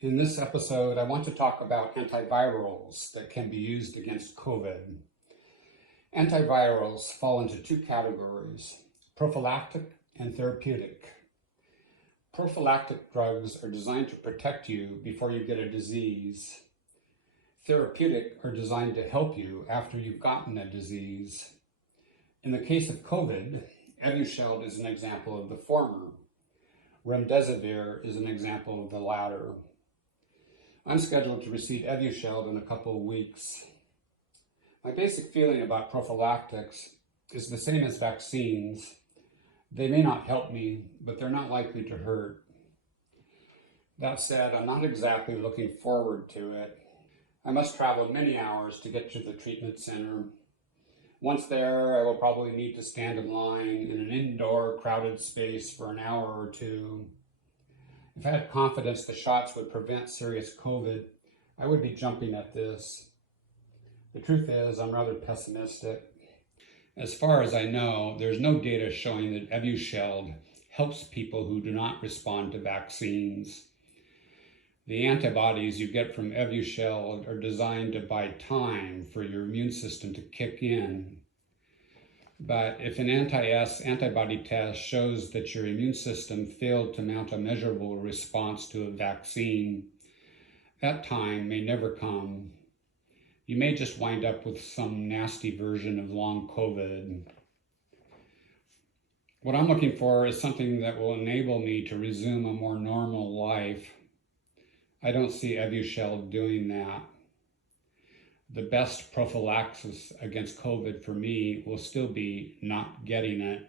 In this episode, I want to talk about antivirals that can be used against COVID. Antivirals fall into two categories: prophylactic and therapeutic. Prophylactic drugs are designed to protect you before you get a disease. Therapeutic are designed to help you after you've gotten a disease. In the case of COVID, Evusheld is an example of the former. Remdesivir is an example of the latter. I'm scheduled to receive Evusheld in a couple of weeks. My basic feeling about prophylactics is the same as vaccines. They may not help me, but they're not likely to hurt. That said, I'm not exactly looking forward to it. I must travel many hours to get to the treatment center. Once there, I will probably need to stand in line in an indoor, crowded space for an hour or two. If I had confidence the shots would prevent serious COVID, I would be jumping at this. The truth is, I'm rather pessimistic. As far as I know, there's no data showing that Evusheld helps people who do not respond to vaccines. The antibodies you get from Evusheld are designed to buy time for your immune system to kick in. But if an anti-S antibody test shows that your immune system failed to mount a measurable response to a vaccine, that time may never come. You may just wind up with some nasty version of long COVID. What I'm looking for is something that will enable me to resume a more normal life. I don't see Evusheld doing that. The best prophylaxis against COVID for me will still be not getting it.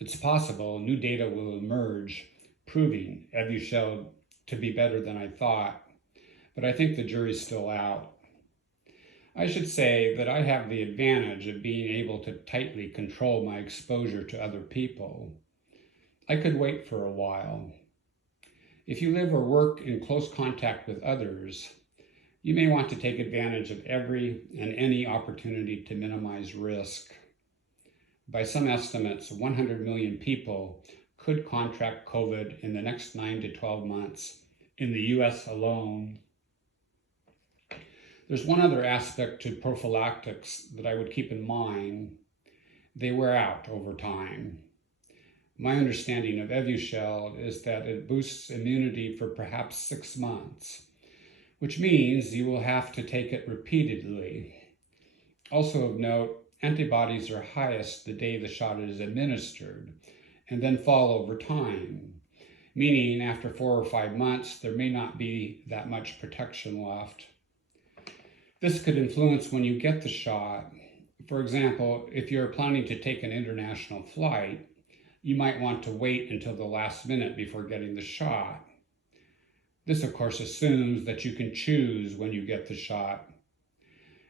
It's possible new data will emerge proving Evusheld to be better than I thought, but I think the jury's still out. I should say that I have the advantage of being able to tightly control my exposure to other people. I could wait for a while. If you live or work in close contact with others, you may want to take advantage of every and any opportunity to minimize risk. By some estimates, 100 million people could contract COVID in the next 9 to 12 months in the US alone. There's one other aspect to prophylactics that I would keep in mind. They wear out over time. My understanding of Evusheld is that it boosts immunity for perhaps 6 months, which means you will have to take it repeatedly. Also of note, antibodies are highest the day the shot is administered and then fall over time, meaning after 4 or 5 months, there may not be that much protection left. This could influence when you get the shot. For example, if you're planning to take an international flight, you might want to wait until the last minute before getting the shot. This, of course, assumes that you can choose when you get the shot.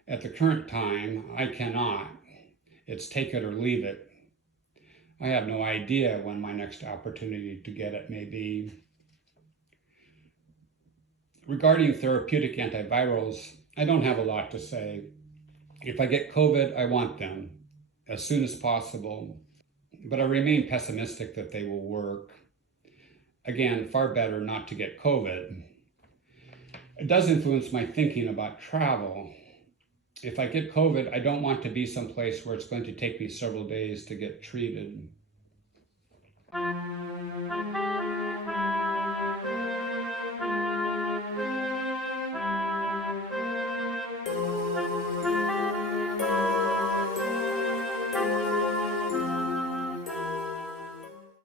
At the current time, I cannot. It's take it or leave it. I have no idea when my next opportunity to get it may be. Regarding therapeutic antivirals, I don't have a lot to say. If I get COVID, I want them as soon as possible, but I remain pessimistic that they will work. Again, far better not to get COVID. It does influence my thinking about travel. If I get COVID, I don't want to be someplace where it's going to take me several days to get treated.